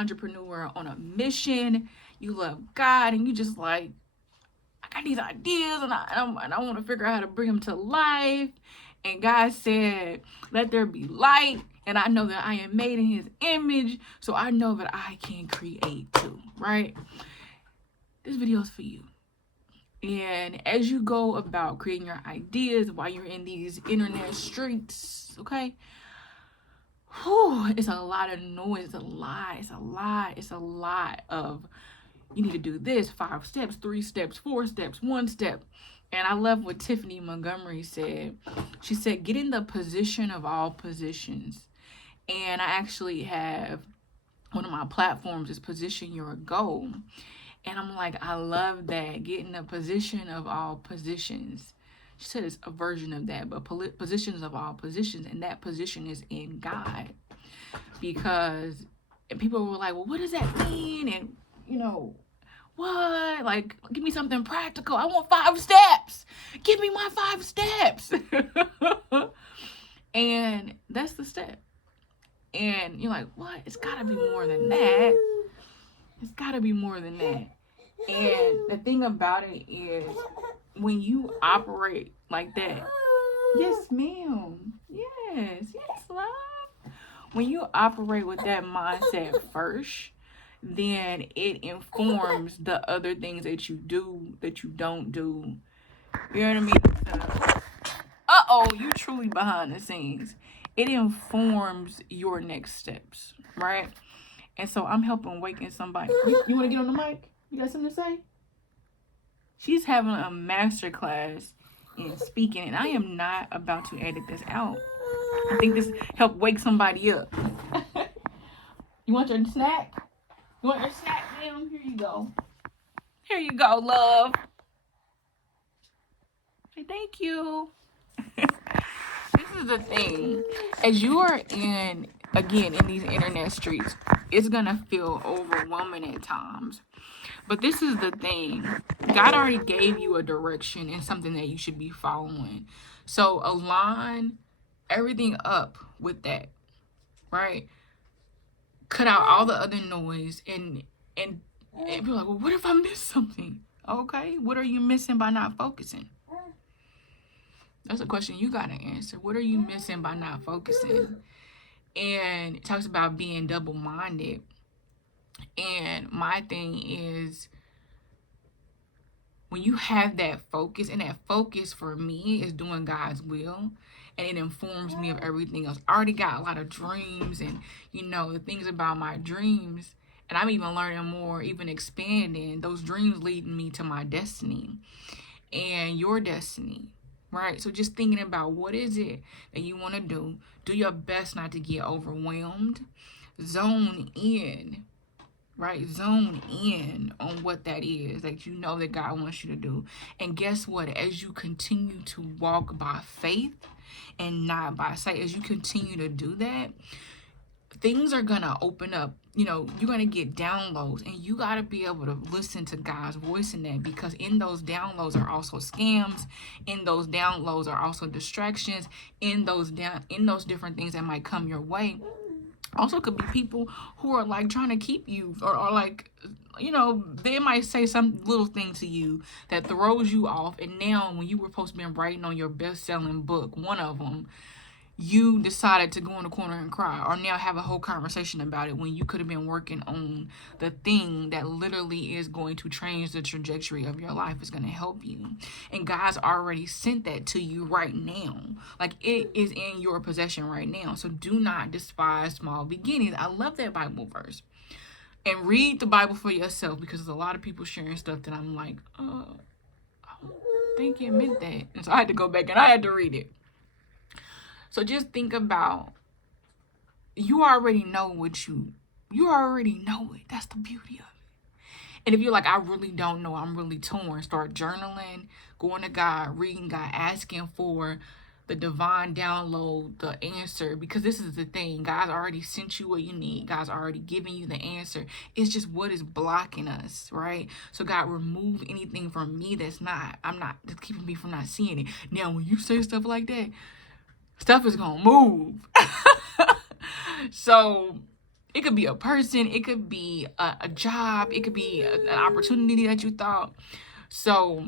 entrepreneur on a mission. You love God, and you just like, I got these ideas, and I want to figure out how to bring them to life. And God said, let there be light. And I know that I am made in his image. So I know that I can create too, right? This video is for you. And as you go about creating your ideas while you're in these internet streets, okay? It's a lot of noise. It's a lot of, you need to do this, 5 steps, 3 steps, 4 steps, 1 step. And I love what Tiffany Montgomery said. She said, get in the position of all positions. And I actually have one of my platforms is Position Your Goal. And I'm like, I love that. Get in the position of all positions. She said it's a version of that, but positions of all positions. And that position is in God. Because people were like, well, what does that mean? And, you know, what? Like, give me something practical. I want 5 steps. Give me my 5 steps. And that's the step. And you're like, what? It's got to be more than that. It's got to be more than that. And the thing about it is, when you operate like that, yes, ma'am. Yes, love. When you operate with that mindset first, then it informs the other things that you do, that you don't do. You know what I mean? You truly behind the scenes. It informs your next steps, right? And so I'm helping awaken somebody. You want to get on the mic? You got something to say? She's having a master class in speaking, and I am not about to edit this out. I think this helped wake somebody up. You want your snack? You want your snack, ma'am? Here you go. Here you go, love. Say thank you. This is the thing. As you are in these internet streets, it's going to feel overwhelming at times. But this is the thing. God already gave you a direction and something that you should be following. So align everything up with that, right? Cut out all the other noise and be like, well, what if I miss something? Okay, what are you missing by not focusing? That's a question you got to answer. What are you missing by not focusing? And it talks about being double-minded. And my thing is, when you have that focus, and that focus for me is doing God's will, and it informs me of everything else. I already got a lot of dreams and, you know, the things about my dreams. And I'm even learning more, even expanding. Those dreams leading me to my destiny and your destiny, right? So just thinking about what is it that you want to do. Do your best not to get overwhelmed. Zone in. Right? Zone in on what that is that you know that God wants you to do. And guess what? As you continue to walk by faith and not by sight, as you continue to do that, things are going to open up. You know, you're going to get downloads, and you got to be able to listen to God's voice in that, because in those downloads are also scams. In those downloads are also distractions. In those different things that might come your way. Also could be people who are like trying to keep you, or like, you know, they might say some little thing to you that throws you off. And now when you were supposed to be writing on your best-selling book, one of them, you decided to go in the corner and cry, or now have a whole conversation about it, when you could have been working on the thing that literally is going to change the trajectory of your life, is going to help you. And God's already sent that to you right now. Like, it is in your possession right now. So do not despise small beginnings. I love that Bible verse. And read the Bible for yourself, because there's a lot of people sharing stuff that I'm like, I don't think it meant that. And so I had to go back and I had to read it. So just think about, you already know you already know it. That's the beauty of it. And if you're like, I really don't know, I'm really torn, start journaling, going to God, reading God, asking for the divine download, the answer. Because this is the thing, God's already sent you what you need. God's already given you the answer. It's just what is blocking us, right? So God, remove anything from me that's keeping me from not seeing it. Now, when you say stuff like that, stuff is gonna move. So It could be a person, it could be a job, it could be an opportunity that you thought. So